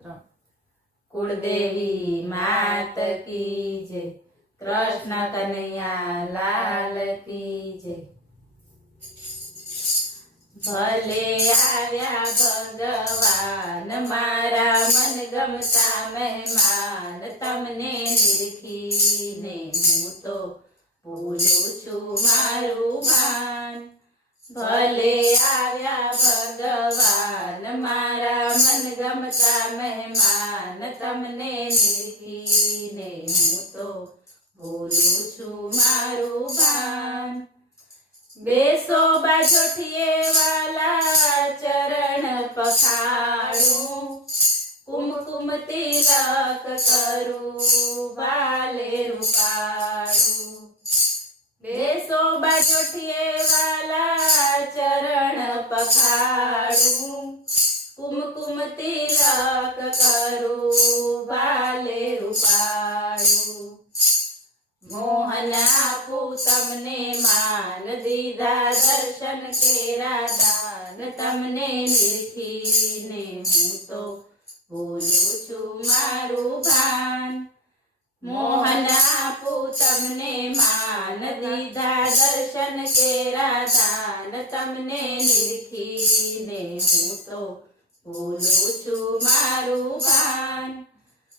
ત્રણ. કુળદેવી માત કી જય, કૃષ્ણ કનૈયા લાલ કી જય. ભલે આવ્યા ભગવાન મારા મનગમતા મહેમાન, તમને નિરખીને હું તો ભૂલું છું મારું ભાન. ભલે આવ્યા ભગવાન મારા મનગમતા મહેમાન, તમને નિરખીને હું તો ભૂલું છું મારું ભાન. બેસો બાજોઠીએ વાલા ચરણ પખાડું, કુમકુમ તિલક કરું વાલે રૂપાળું. બેસો બાજોઠીએ વાલા ચરણ પખાડું, કુમકુમ તિલક કરું વાલે રૂપાળું. મોહન આપું તમને માન, દીધા દર્શન કેરા દાન, તમને નિરખીને હું તો ભૂલું છું મારું ભાન. મોહન આપું તમને માન, દીધા દર્શન કેરા દાન, તમને નિરખીને હું તો ભૂલું છું મારું ભાન.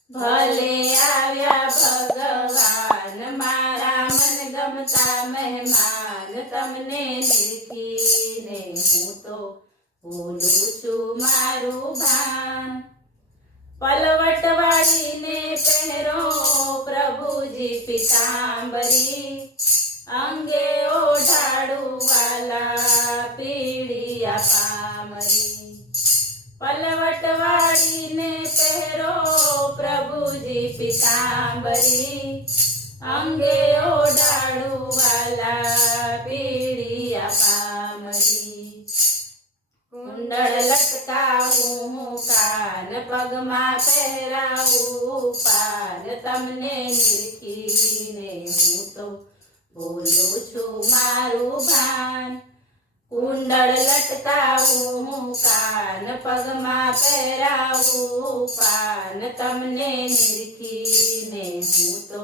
ભલે આવ્યા ભગવાન મારા મનગમતા મહેમાન, તમને નિરખીને હું તો ભૂલું છું મારું ભાન. પલવટ વાળીને પહેરો પ્રભુજી પિતાંબરી, અંગે ઓઢાડું વાલા પીળિયા પામરી. પલવટ વાળીને પહેરો પ્રભુજી પિતાંબરી, અંગે ઓઢાડું વાલા પીળિયા પામરી. કુંડળ લટકાવું હું કાન, પગમાં પહેરાવું પાન, તમને નિરખીને હું તો ભૂલું છું મારું ભાન. કુંડળ લટકાવું હું કાન, પગમાં પહેરાવું પાન, તમને નિરખીને હું તો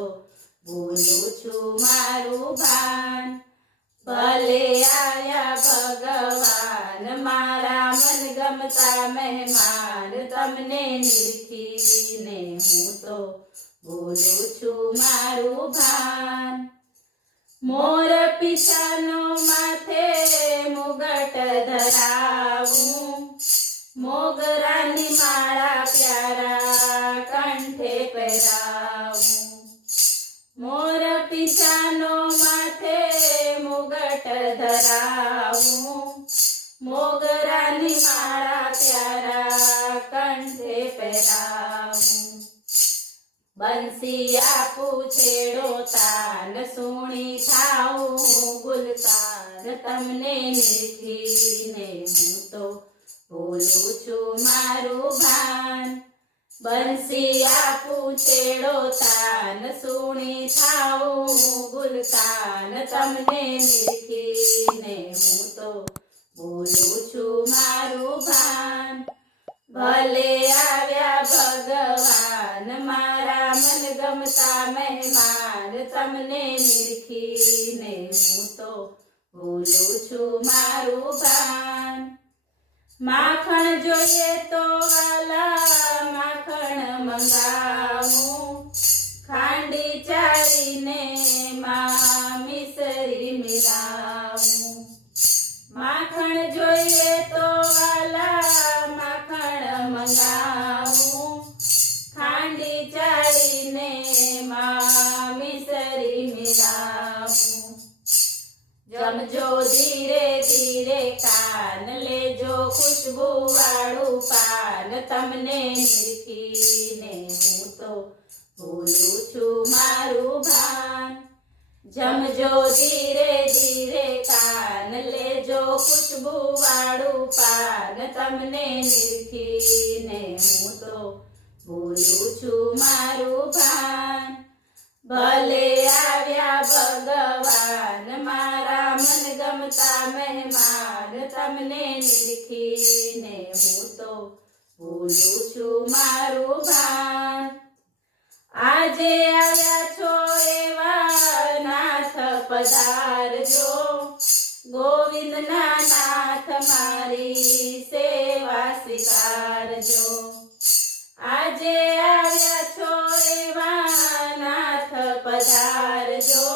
ભૂલું છું મારું ભાન. ભલે આયા ભગવાન મારા મનગમતા મહેમાન, તમને નિરખીને હું તો ભૂલું છું મારું ભાન. મોર પીછાનો માથે મુગટ ધરાવું, મોગરાની માળા પ્યારા કંઠે પહેરાવું. મોર પીછાનો માથે મુગટ ધરાવું, મોગરાની માળા પ્યારા કંઠે પહેરાવું. બંસી આપું છેડો તાન, સુણી થાઉં ગુલતાન, તમને નિરખીને હું તો ભૂલું છું મારું ભાન. બંસી આપું છેડો તાન, સુણી થાઉં ગુલતાન, તમને નિરખીને હું તો ભૂલું છું મારું ભાન. ભલે આવ્યા ભગવાન મારા મનગમતા મહેમાન, તમને નિરખીને હું તો ભૂલું છું મારું ભાન. માખણ જોઈએ તો વાલા માખણ મંગાવું, ખાંડી ચાળીને માં મિસરી મિલાવું. માખણ જોઈએ તો વાલા માખણ મંગાવું, ખાંડી ચાળીને માં મિસરી મિલાવું. જમજો ધીરે ધીરે કાન, લેજો ખુશ્બુ વાળું પાન, તમને નિરખીને હું તો ભૂલું છું મારું ભાન. જમજો ધીરે ધીરે કાન, લેજો ખુશ્બુ વાળું પાન, તમને નિરખીને હું તો ભૂલું છું મારું ભાન. ભલે આવ્યા ભગવાન મારા મનગમતા મહેમાન, તમને નિરખીને હું તો ભૂલું છું મારું ભાન. આજે આવ્યા છો એવા નાથ પધારજો, ગોવિંદના નાથ મારી સેવા સ્વીકારજો. આજે આવ્યા છો એવા નાથ પધારજો,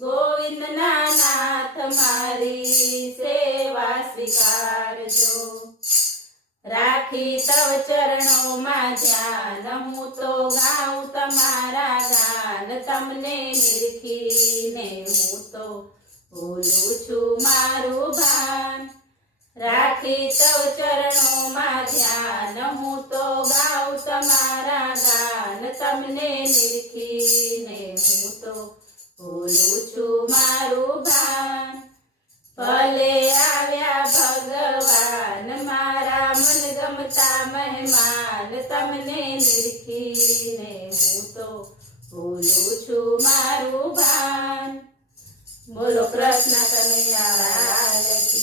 ગોવિંદના નાથ મારી સેવા સ્વીકારજો. રાખી તવ ચરણોમાં ધ્યાન, હું તો ગાઉં તમારા ગાન. તમને નિરખીને હું તો ભૂલું છું મારું ભાન. રાખી તવ ચરણોમાં ધ્યાન, હું તો ગાઉં તમારા ગાન. તમને નિરખીને હું તો ભૂલું છું મારું ભાન. ભલે આવ્યા ભગવાન મારા મનગમતા મહેમાન. તમને નિરખીને હું તો ભૂલું છું મારું ભાન. બોલો કૃષ્ણ કનૈયા લાલ કી.